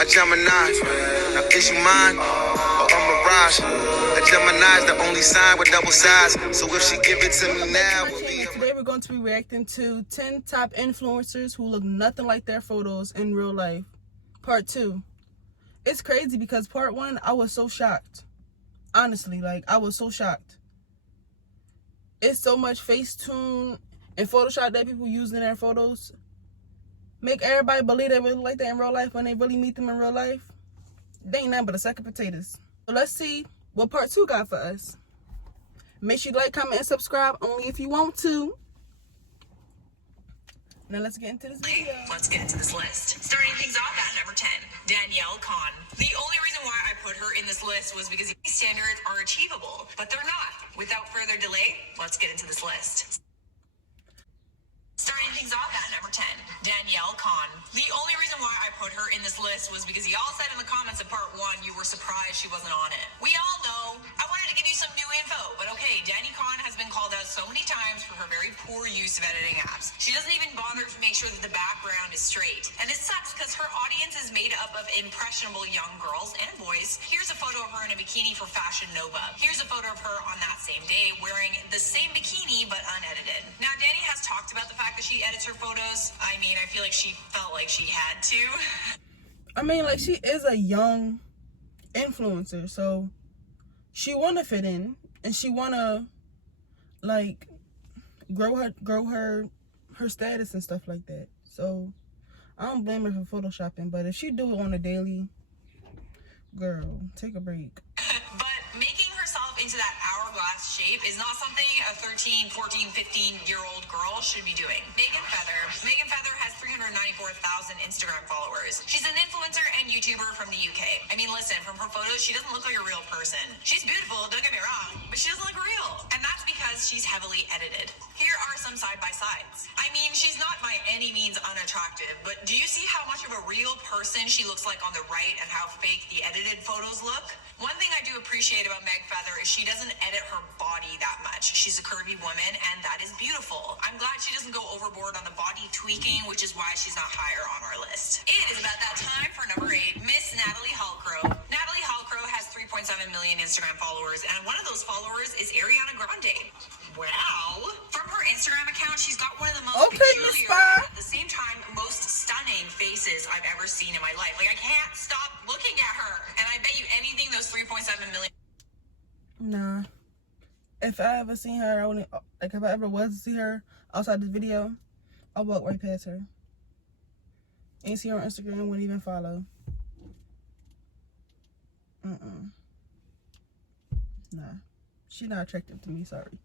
my Gemini. Now is you mine or a mirage? The Gemini's the only sign with double sides. So if she give it to me now, today we're going to be reacting to 10 top influencers who look nothing like their photos in real life. Part 2. It's crazy because part 1, I was so shocked. Honestly, like, I was so shocked. It's so much Facetune and Photoshop that people use in their photos. Make everybody believe they really like that in real life when they really meet them in real life. They ain't nothing but a sack of potatoes. So let's see what part 2 got for us. Make sure you like, comment, and subscribe only if you want to. Now let's get into this video. Let's get into this list. Starting things off at number 10, Danielle Cohn. The only reason why I put her in this list was because these standards are achievable, but they're not. Without further delay, let's get into this list. Starting things off at number 10, Danielle Cohn. The only reason why I put her in this list was because y'all said in the comments of part 1 you were surprised she wasn't on it. We all know. I wanted to give you some new info, but okay, Dani Cohn has been called out so many times for her very poor use of editing apps. She doesn't even bother to make sure that the background is straight. And it sucks because her audience is made up of impressionable young girls and boys. Here's a photo of her in a bikini for Fashion Nova. Here's a photo of her on that same day wearing the same bikini but unedited. Now, Dani has talked about the fact that she edits her photos. I mean, I feel like she felt like she had to. I mean, like, she is a young influencer, so she want to fit in and she want to, like, grow her status and stuff like that. So I don't blame her for photoshopping, but if she do it on a daily, girl, take a break. But making herself into that hourglass shape is not something a 13, 14, 15-year-old girl should be doing. Megan Feather has 394,000 Instagram followers. She's an influencer and YouTuber from the UK. I mean, listen, from her photos, she doesn't look like a real person. She's beautiful, don't get me wrong, but she doesn't look real. And that's because she's heavily edited. Here are some side-by-sides. I mean, she's not by any means unattractive, but do you see how much of a real person she looks like on the right and how fake the edited photos look? One thing I do appreciate about Meg Feather is she doesn't edit her body that much. She's a curvy woman, and that is beautiful. I'm glad she doesn't go overboard on the body tweaking, which is why she's not higher on our list. It is about that time for number 8, Miss Natalie Halcro. Natalie Halcro has 3.7 million Instagram followers, and one of those followers is Ariana Grande. Wow. From her Instagram account, she's got one of the most peculiar and at the same time most stunning faces I've ever seen in my life. Like, I can't stop looking at her. And I bet you anything those 3.7 million. Nah. If I ever seen her, if I ever was to see her outside this video, I'll walk right past her. Ain't see her on Instagram, wouldn't even follow. Nah. She's not attractive to me, sorry.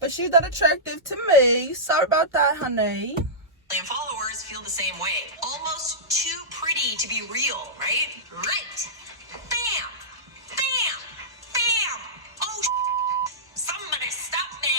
But she's not attractive to me. Sorry about that, honey. And followers feel the same way. Almost too pretty to be real, right? Right. Bam! Bam! Bam! Oh, somebody stop me!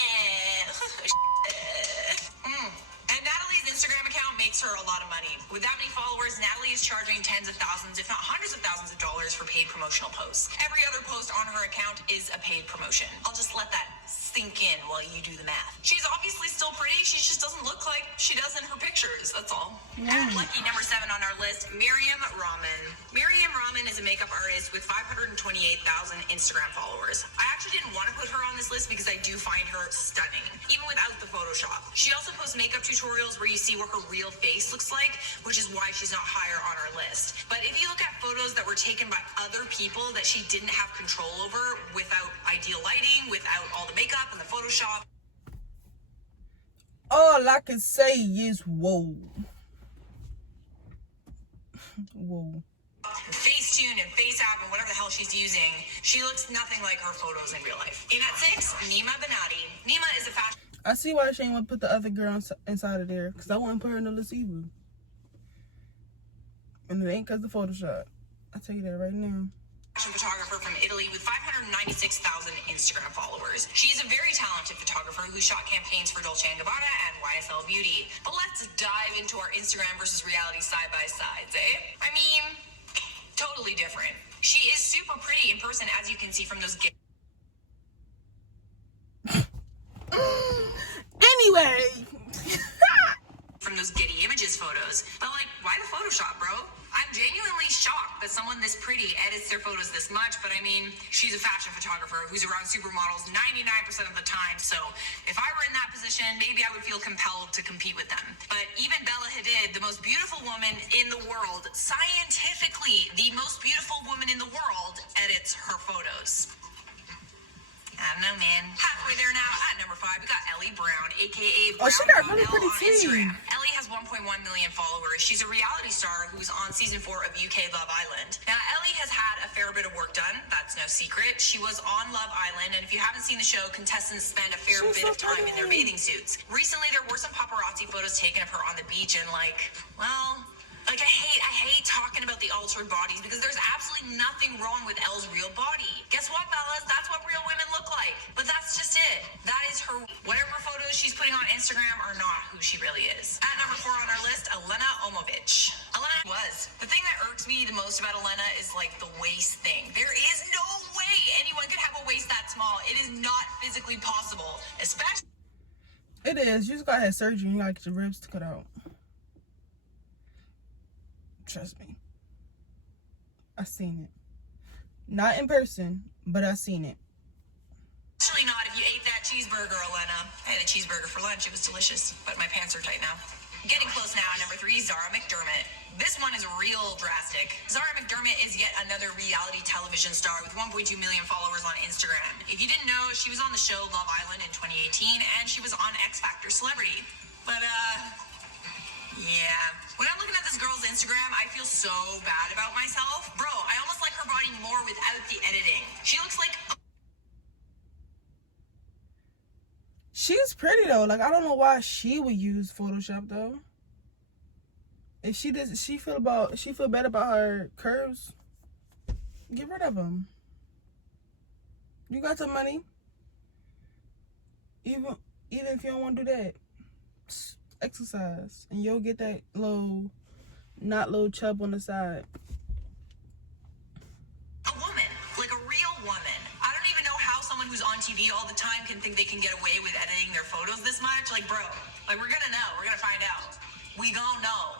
And Natalie's Instagram account makes her a lot of money. With that many followers, Natalie is charging tens of thousands, if not hundreds of thousands of dollars for paid promotional posts. Every other post on her account is a paid promotion. I'll just let that sink in while you do the math. She's obviously still pretty. She just doesn't look like she does in her pictures. That's all. And lucky number 7 on our list, Mariam Rahman. Mariam Rahman is a makeup artist with 528,000 Instagram followers. I actually didn't want to put her on this list because I do find her stunning, even without the Photoshop. She also posts makeup tutorials where you see what her real face looks like, which is why she's not higher on our list. But if you look at photos that were taken by other people that she didn't have control over, without ideal lighting, without all the makeup and the Photoshop, all I can say is whoa. Whoa. Facetune and FaceApp and whatever the hell she's using, she looks nothing like her photos in real life. In at 6, Nima Benati. Nima is a fashion... I see why she ain't want to put the other girl inside of there, because I want to put her in the list either. And it ain't because of Photoshop. I'll tell you that right now. Fashion photographer from Italy with 596,000 Instagram followers. She's a very talented photographer who shot campaigns for Dolce & Gabbana and YSL Beauty. But let's dive into our Instagram versus reality side-by-sides, eh? I mean, totally different. She is super pretty in person, as you can see from those Anyway. from those Getty Images photos. But like, why the Photoshop, bro? I'm genuinely shocked that someone this pretty edits their photos this much, but I mean, she's a fashion photographer who's around supermodels 99% of the time, so if I were in that position, maybe I would feel compelled to compete with them. But even Bella Hadid, the most beautiful woman in the world, scientifically the most beautiful woman in the world, edits her photos. I don't know, man. Halfway there now. At number 5, we got Ellie Brown, aka Brown she got really Model pretty on teeth. Instagram. Ellie has 1.1 million followers. She's a reality star who's on season 4 of UK Love Island. Now, Ellie has had a fair bit of work done. That's no secret. She was on Love Island, and if you haven't seen the show, contestants spend a fair bit of time in their bathing suits. Recently, there were some paparazzi photos taken of her on the beach, and I hate talking about the altered bodies because there's absolutely nothing wrong with Elle's real body. Guess what, fellas? That's what real women look like. But that's just it. That is her. Whatever photos she's putting on Instagram are not who she really is. At number 4 on our list, Elena Omovich. Elena was. The thing that irks me the most about Elena is the waist thing. There is no way anyone could have a waist that small. It is not physically possible, especially. It is. You just gotta have surgery and you gotta get your ribs cut out. Trust me. I seen it. Not in person, but I seen it. Especially not if you ate that cheeseburger, Elena. I had a cheeseburger for lunch. It was delicious, but my pants are tight now. Getting close now. Number 3, Zara Mcdermott. This one is real drastic. Zara Mcdermott is yet another reality television star with 1.2 million followers on Instagram. If you didn't know, she was on the show Love Island in 2018, and she was on X Factor Celebrity. But, yeah. When I'm looking at this girl's Instagram, I feel so bad about myself. Bro, I almost like her body more without the editing. She looks like a She's pretty though. I don't know why she would use Photoshop though. If she does, she feel bad about her curves. Get rid of them. You got some money. Even if you don't want to do that, exercise and you'll get that little chub on the side. a woman, like a real woman. I don't even know how someone who's on TV all the time can think they can get away with editing their photos this much. Bro, we're gonna know. We're gonna find out. We gon' know.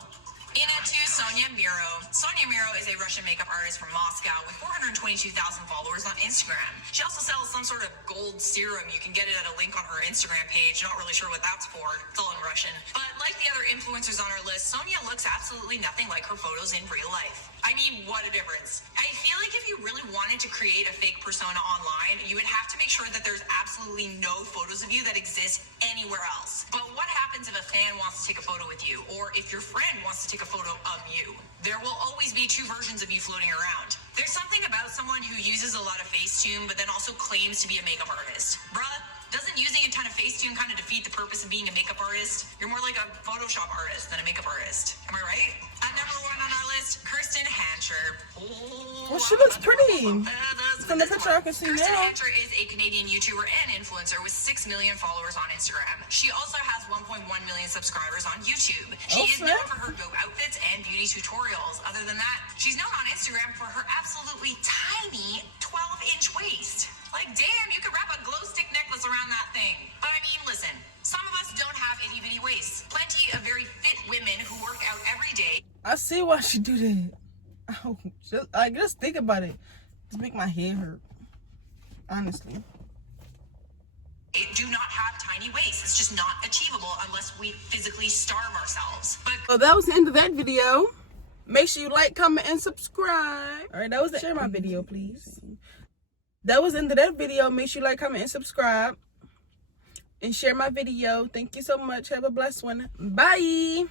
In at 2, Sonya Miro. Sonya Miro is a Russian makeup artist from Moscow with 422,000 followers on Instagram. She also sells some sort of gold serum. You can get it at a link on her Instagram page. Not really sure what that's for. It's all in Russian. But like the other influencers on our list, Sonya looks absolutely nothing like her photos in real life. I mean, what a difference. I feel like if you really wanted to create a fake persona online, you would have to make sure that there's absolutely no photos of you that exist anywhere else. But what happens if a fan wants to take a photo with you, or if your friend wants to take a photo of you? There will always be 2 versions of you floating around. There's something about someone who uses a lot of Facetune, but then also claims to be a makeup artist. Bruh, doesn't using a ton of Facetune kind of defeat the purpose of being a makeup artist? You're more like a Photoshop artist than a makeup artist. Am I right? At number 1 on our list, Kirsten Hancher. Well, she looks pretty. From the picture I can see Kirsten now. Hancher is a Canadian YouTuber and influencer with 6 million followers on Instagram. She also has 1.1 million subscribers on YouTube. She is known for her go outfits and beauty tutorials. Other than that, she's known on Instagram for her absolutely tiny 12-inch waist. Damn, you could wrap a glow stick necklace around that thing. But I mean, listen, some of us don't have itty bitty waists. Plenty of very fit women who work out every day. I see why she do that. Oh, just think about it. Just make my head hurt. Honestly. Do not have tiny waists. It's just not achievable unless we physically starve ourselves. But So that was the end of that video. Make sure you like, comment, and subscribe. All right, that was the share my video, please. That was the end of that video. Make sure you like, comment, and subscribe. And share my video. Thank you so much. Have a blessed one. Bye.